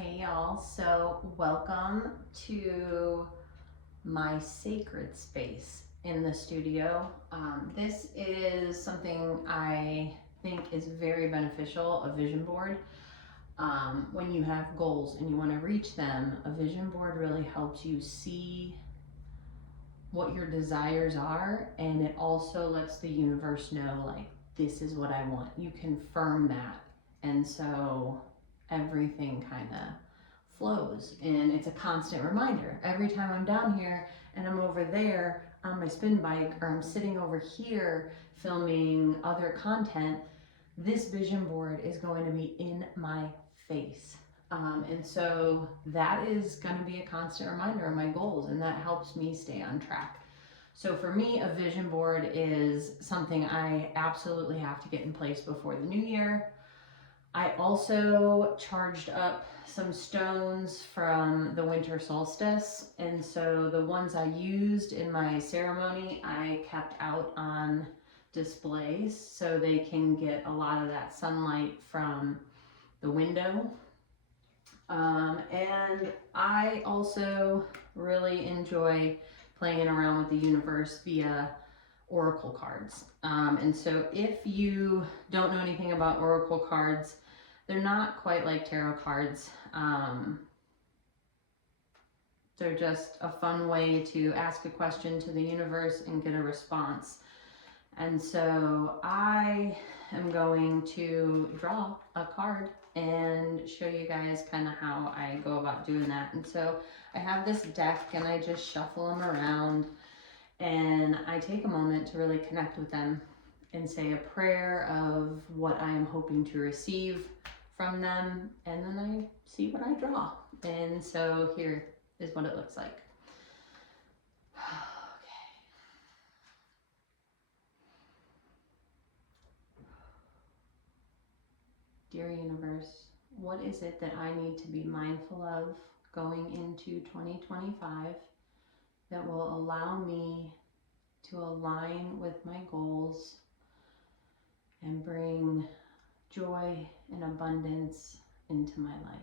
Hey y'all, so welcome to my sacred space in the studio. This is something I think is very beneficial, a vision board. When you have goals and you want to reach them, a vision board really helps you see what your desires are, and it also lets the universe know, like, this is what I want. You confirm that, and so everything kind of flows, and it's a constant reminder. Every time I'm down here and I'm over there on my spin bike, or I'm sitting over here filming other content, this vision board is going to be in my face. And so that is going to be a constant reminder of my goals, and that helps me stay on track. So for me, a vision board is something I absolutely have to get in place before the new year. I also charged up some stones from the winter solstice, and so the ones I used in my ceremony, I kept out on displays so they can get a lot of that sunlight from the window. And I also really enjoy playing around with the universe via oracle cards. And so if you don't know anything about oracle cards, they're not quite like tarot cards. They're just a fun way to ask a question to the universe and get a response. And so I am going to draw a card and show you guys kind of how I go about doing that. And so I have this deck and I just shuffle them around, and I take a moment to really connect with them and say a prayer of what I am hoping to receive from them, and then I see what I draw. And so here is what it looks like. Dear universe, what is it that I need to be mindful of going into 2025 that will allow me to align with my goals and bring joy and abundance into my life?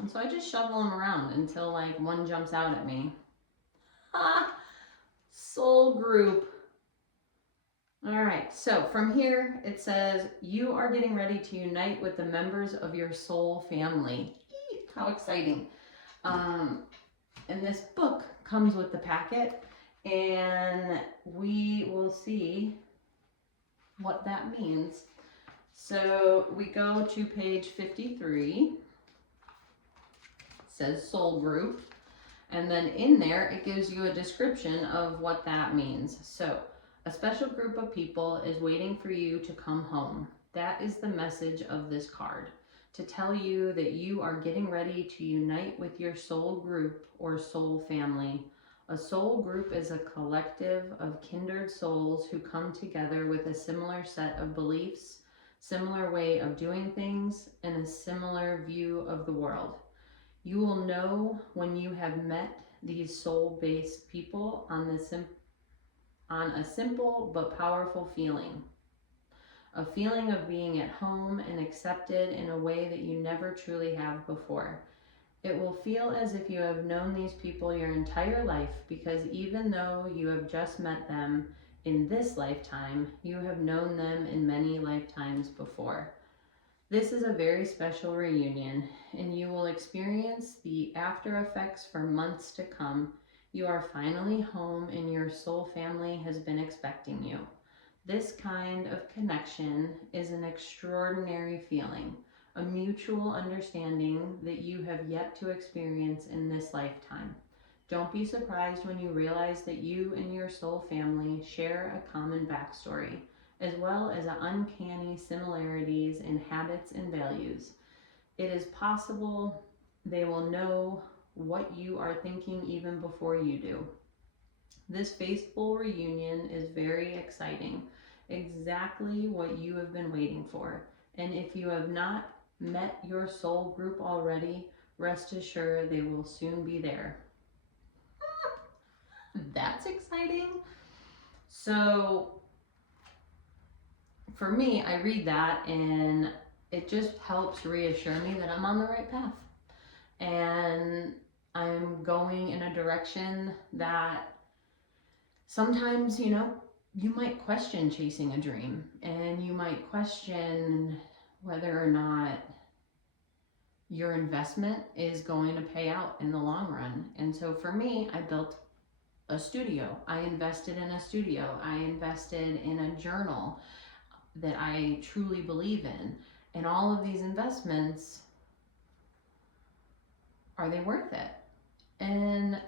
And so I just shuffle them around until like one jumps out at me. Ah, soul group. All right, so from here it says, you are getting ready to unite with the members of your soul family. Eee, how exciting. And this book comes with the packet, and we will see what that means. So we go to page 53. Says soul group, and then in there it gives you a description of what that means. So a special group of people is waiting for you to come home. That is the message of this card, to tell you that you are getting ready to unite with your soul group or soul family. A soul group is a collective of kindred souls who come together with a similar set of beliefs, similar way of doing things, and a similar view of the world. You will know when you have met these soul-based people on a simple but powerful feeling. A feeling of being at home and accepted in a way that you never truly have before. It will feel as if you have known these people your entire life, because even though you have just met them in this lifetime, you have known them in many lifetimes before. This is a very special reunion, and you will experience the after effects for months to come. You are finally home, and your soul family has been expecting you. This kind of connection is an extraordinary feeling, a mutual understanding that you have yet to experience in this lifetime. Don't be surprised when you realize that you and your soul family share a common backstory, as well as uncanny similarities in habits and values. It is possible they will know what you are thinking even before you do. This faithful reunion is very exciting, exactly what you have been waiting for. And if you have not met your soul group already, rest assured they will soon be there. That's exciting. So for me, I read that and it just helps reassure me that I'm on the right path. And I'm going in a direction that sometimes, you might question chasing a dream and you might question whether or not your investment is going to pay out in the long run. And so for me, I built a studio. I invested in a studio. I invested in a journal that I truly believe in. And all of these investments, are they worth it? And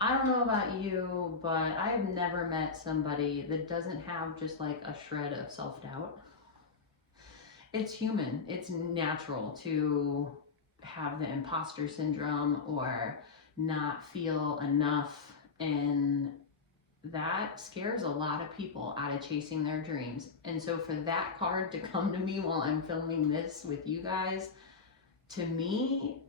I don't know about you, but I've never met somebody that doesn't have just like a shred of self-doubt. It's human. It's natural to have the imposter syndrome or not feel enough, and that scares a lot of people out of chasing their dreams. And so for that card to come to me while I'm filming this with you guys, to me,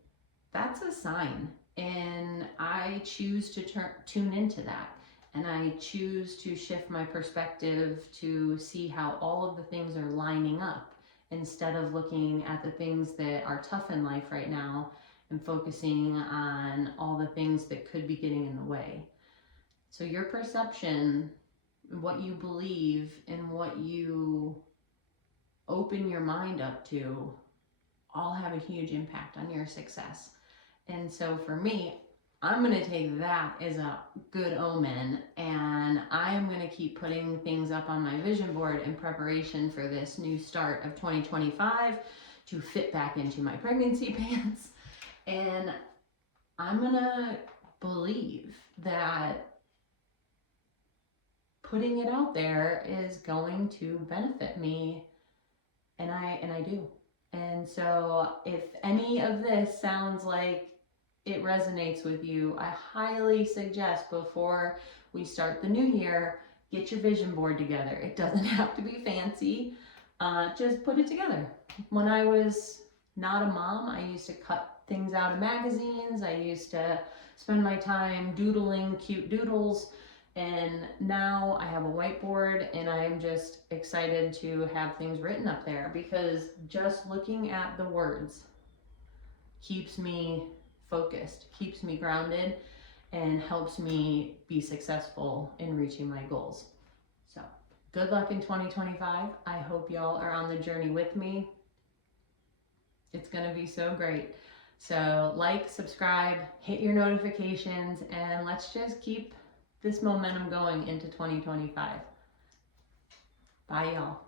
that's a sign. And I choose to tune into that. And I choose to shift my perspective to see how all of the things are lining up instead of looking at the things that are tough in life right now and focusing on all the things that could be getting in the way. So your perception, what you believe, and what you open your mind up to all have a huge impact on your success. And so for me, I'm going to take that as a good omen, and I'm going to keep putting things up on my vision board in preparation for this new start of 2025 to fit back into my pregnancy pants. And I'm going to believe that putting it out there is going to benefit me, and I do. And so if any of this sounds like it resonates with you, I highly suggest before we start the new year, get your vision board together. It doesn't have to be fancy. Just put it together. When I was not a mom, I used to cut things out of magazines. I used to spend my time doodling cute doodles. And now I have a whiteboard and I'm just excited to have things written up there, because just looking at the words keeps me focused, keeps me grounded, and helps me be successful in reaching my goals. So good luck in 2025. I hope y'all are on the journey with me. It's going to be so great. So like, subscribe, hit your notifications, and let's just keep this momentum going into 2025. Bye, y'all.